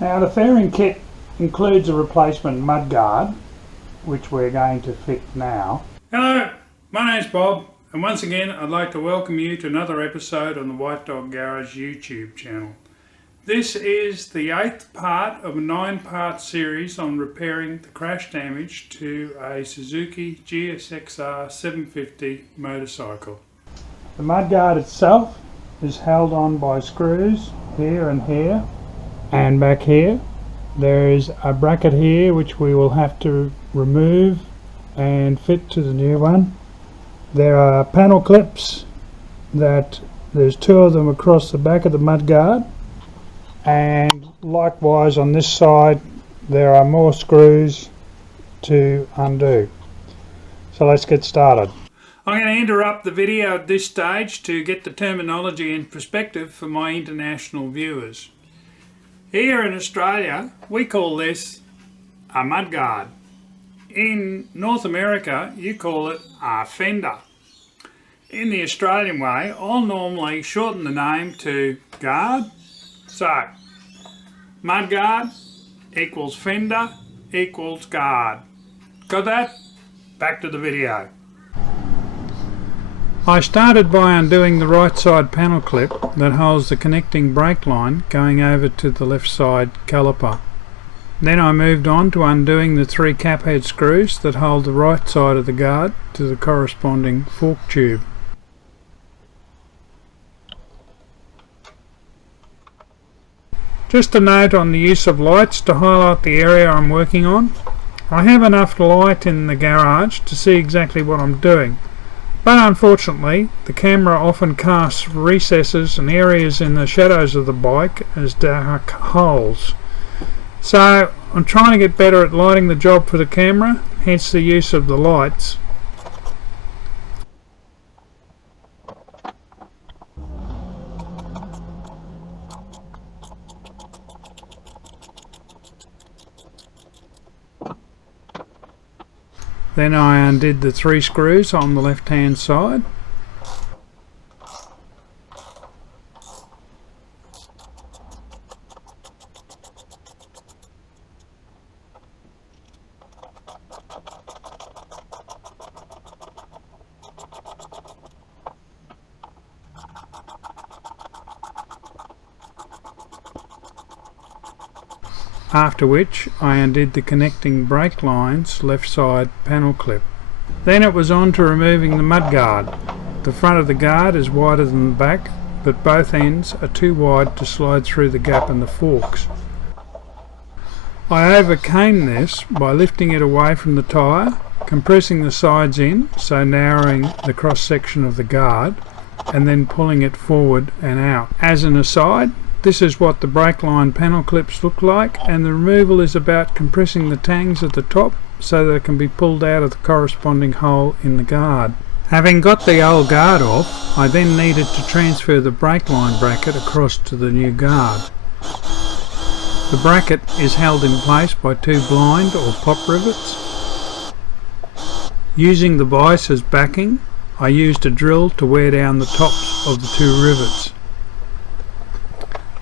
Now the fairing kit includes a replacement mudguard, which we're going to fit now. Hello, my name's Bob, and once again I'd like to welcome you to another episode on the White Dog Garage YouTube channel. This is the 8th part of a 9-part series on repairing the crash damage to a Suzuki GSXR750 motorcycle. The mudguard itself is held on by screws here and here and back here. There is a bracket here which we will have to remove and fit to the new one. There are panel clips there's 2 of them across the back of the mudguard, and likewise on this side there are more screws to undo. So let's get started. I'm going to interrupt the video at this stage to get the terminology in perspective for my international viewers. Here in Australia we call this a mudguard. In North America you call it a fender. In the Australian way I'll normally shorten the name to guard. So, mudguard equals fender equals guard. Got that? Back to the video. I started by undoing the right side panel clip that holds the connecting brake line going over to the left side caliper. Then I moved on to undoing the 3 cap head screws that hold the right side of the guard to the corresponding fork tube. Just a note on the use of lights to highlight the area I'm working on. I have enough light in the garage to see exactly what I'm doing, but unfortunately the camera often casts recesses and areas in the shadows of the bike as dark holes. So I'm trying to get better at lighting the job for the camera, hence the use of the lights. Then I undid the 3 screws on the left hand side. After which I undid the connecting brake line's left side panel clip. Then it was on to removing the mudguard. The front of the guard is wider than the back, but both ends are too wide to slide through the gap in the forks. I overcame this by lifting it away from the tyre, compressing the sides in, so narrowing the cross section of the guard, and then pulling it forward and out. As an aside, this is what the brake line panel clips look like, and the removal is about compressing the tangs at the top so that it can be pulled out of the corresponding hole in the guard. Having got the old guard off, I then needed to transfer the brake line bracket across to the new guard. The bracket is held in place by 2 blind or pop rivets. Using the vise as backing, I used a drill to wear down the tops of the 2 rivets.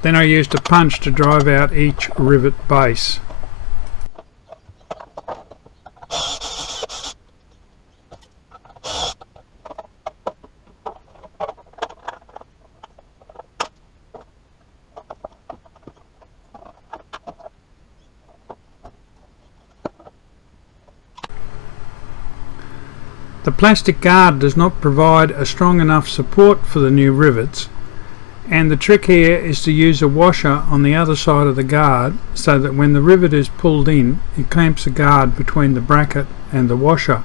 Then I used a punch to drive out each rivet base. The plastic guard does not provide a strong enough support for the new rivets, and the trick here is to use a washer on the other side of the guard so that when the rivet is pulled in, it clamps the guard between the bracket and the washer.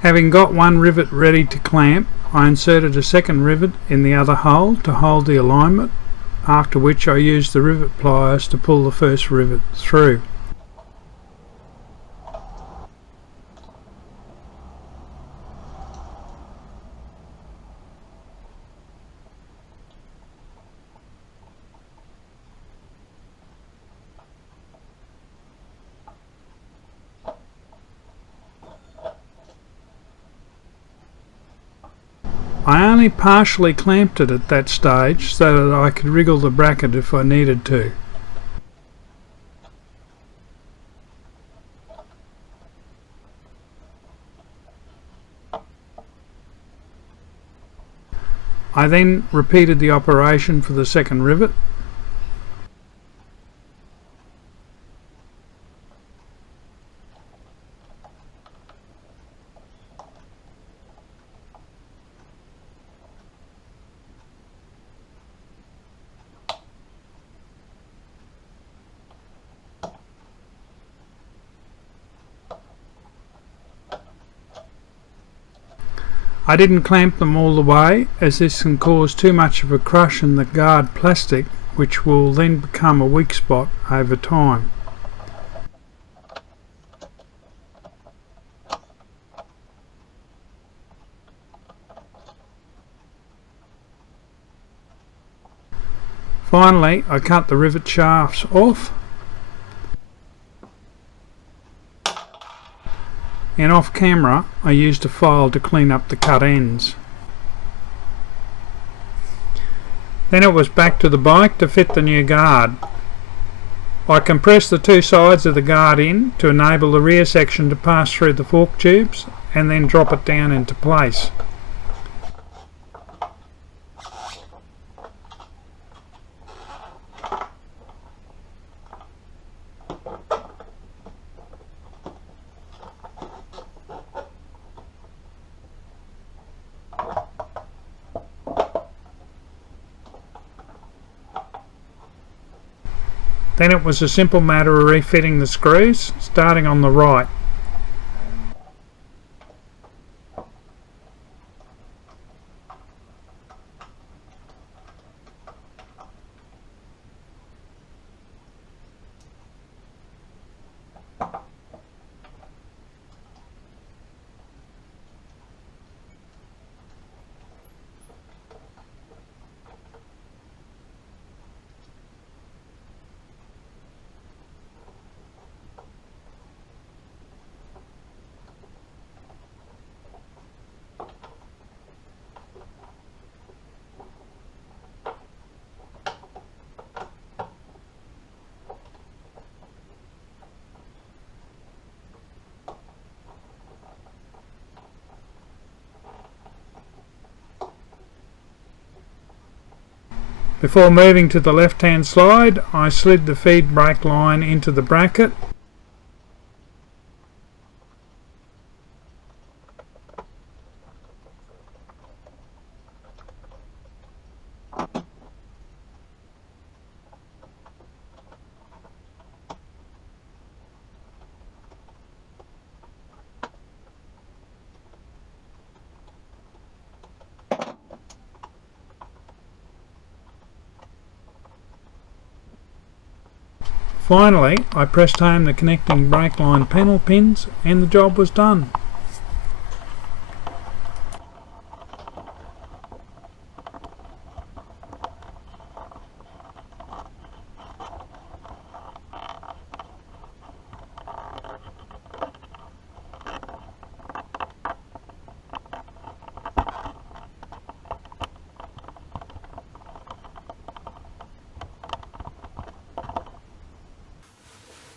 Having got one rivet ready to clamp, I inserted a second rivet in the other hole to hold the alignment, after which I used the rivet pliers to pull the first rivet through. I only partially clamped it at that stage so that I could wriggle the bracket if I needed to. I then repeated the operation for the second rivet. I didn't clamp them all the way, as this can cause too much of a crush in the guard plastic, which will then become a weak spot over time. Finally, I cut the rivet shafts off, and off camera I used a file to clean up the cut ends. Then it was back to the bike to fit the new guard. I compressed the two sides of the guard in to enable the rear section to pass through the fork tubes and then drop it down into place. Then it was a simple matter of refitting the screws, starting on the right. Before moving to the left hand slide, I slid the feed brake line into the bracket . Finally, I pressed home the connecting brake line panel pins and the job was done.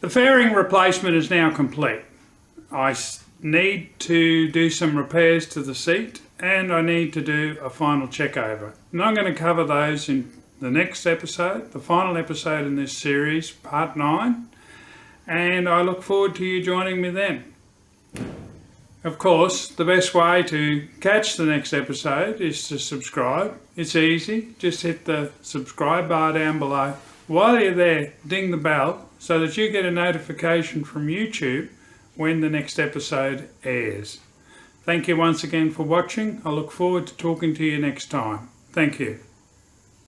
The fairing replacement is now complete. I need to do some repairs to the seat and I need to do a final check over. And I'm going to cover those in the next episode, the final episode in this series, part 9. And I look forward to you joining me then. Of course, the best way to catch the next episode is to subscribe. It's easy, just hit the subscribe bar down below. While you're there, ding the bell so that you get a notification from YouTube when the next episode airs. Thank you once again for watching. I look forward to talking to you next time. Thank you.